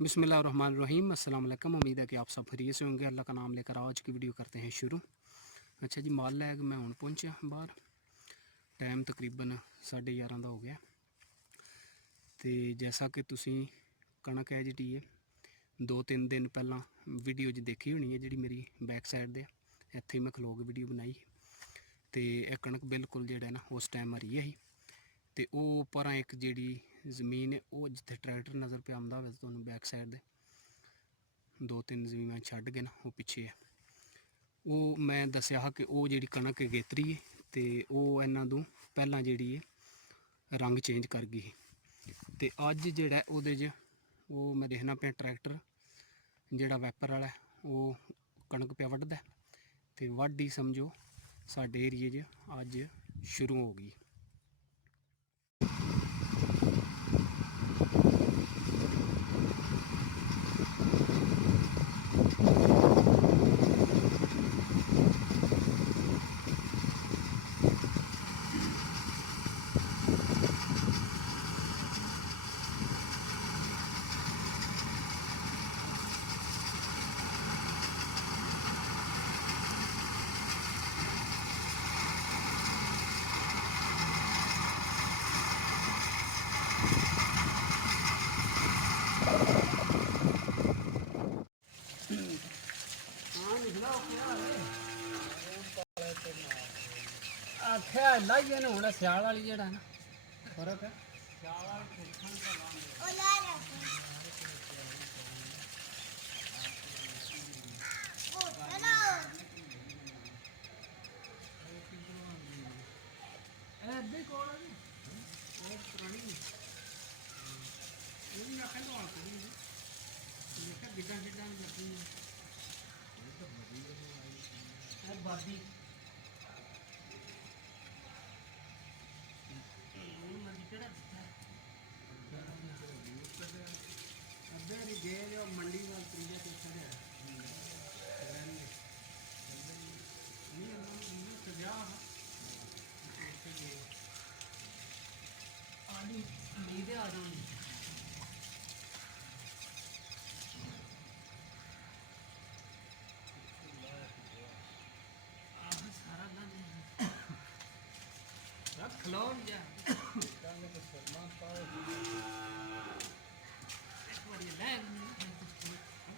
बिस्मिल्लाहिर्रहमानिर्रहीम। अस्सलाम वालेकुम। उम्मीद है कि आप सब खैरियत से होंगे। अल्लाह का नाम लेकर आज की वीडियो करते हैं शुरू। अच्छा जी, माल लैग मैं हुण पहुंचा बाहर। टाइम तकरीबन 11:30 का हो गया। तो जैसा कि तुसी कणक है जी है 2-3 दिन पहला वीडियो जी देखी होनी है, जी मेरी बैक साइड दे इत्थे मैं खलो के वीडियो बनाई। तो यह कणक बिल्कुल जो ना उस टाइम हरी है। तो वह पर एक जी जमीन है वो जिथे ट्रैक्टर नज़र पे आंदा हो तो बैक साइड दे 2-3 जमीन छड्ड के ना वो पिछे है। वो मैं दसिया कि वो जी कणक गेतरी है तो वो इन्हों तो पहला जी रंग चेंज कर गई। तो अज जोड़ा वो मैं देखना पे ट्रैक्टर जोड़ा वैपर वाला वो कणक पे वड्ढदा। तो वाढी समझो साडे एरिए अज शुरू हो गई। आख्या लाइए ना हूँ स्याल वाली जेड़ा ना फर्क है। मंडी वाल त्रीजा चौथा आ जाऊंगी। खलोन जा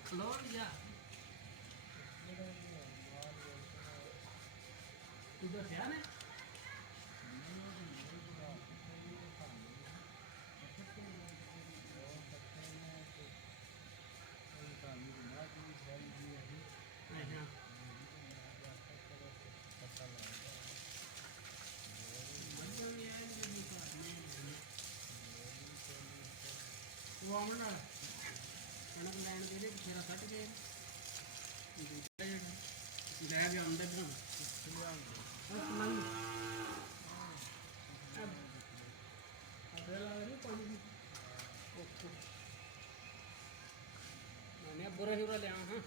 खलोन जा तू दसिया ने वो आमन कणक लैन गए बथेरा सट गए लै गया अंदर मैंने बुरा शुरा लिया हाँ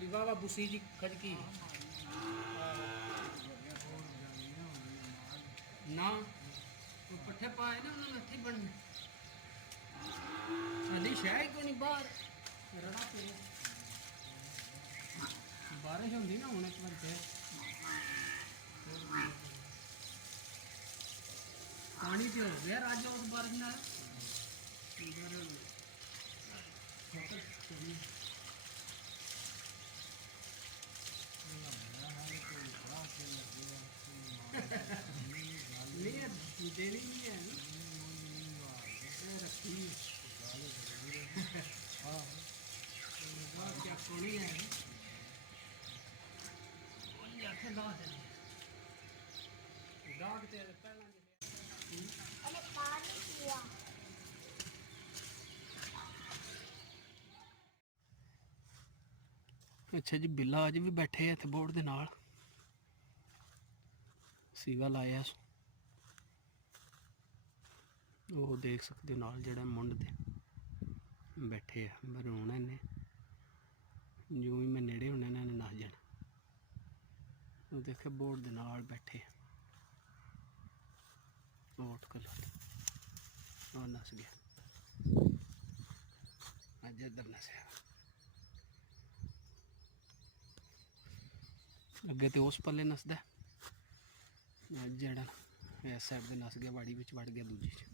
जी वाह वाह बुसी जी खजकी ना वो पट्ठे पाए ना उन्होंने हथी बनने अली शह ही कोई नहीं बाहर रड़ा पे बारिश होंगी ना हूँ एक बार फिर पानी तो हो गया राजा उस बारिश ना देनी नहीं है रखी क्या कोनी है दाग ते पहला ਅੱਛਾ ਜੀ, ਬਿੱਲਾ ਅੱਜ ਵੀ ਬੈਠੇ ਆ ਇੱਥੇ ਬੋਰਡ ਦੇ ਨਾਲ, ਸੀਗਾ ਲਾਇਆ। ਉਹ ਦੇਖ ਸਕਦੇ ਹੋ ਨਾਲ ਜਿਹੜਾ ਮੁੰਡ ਤੇ ਬੈਠੇ ਆ, ਪਰ ਹੁਣ ਇਹਨੇ ਜਿਉਂ ਹੀ ਮੈਂ ਨੇੜੇ ਹੋਣਾ ਇਹਨਾਂ ਨੇ ਨੱਸ ਜਾਣਾ। ਉਹ ਦੇਖੇ ਬੋਰਡ ਦੇ ਨਾਲ ਬੈਠੇ ਨੋਟ ਕਰ ਲਓ। ਉਹ ਨੱਸ ਗਿਆ, ਅੱਜ ਇੱਧਰ ਨੱਸਿਆ। ਅੱਗੇ ਤੇ ਉਸ ਪੱਲੇ ਨੱਸਦਾ, ਅੱਜ ਜਿਹੜਾ ਇਸ ਸਾਈਡ ਤੇ ਨੱਸ ਗਿਆ, ਵਾੜੀ ਵਿੱਚ ਵੜ ਗਿਆ ਦੂਜੀ 'ਚ।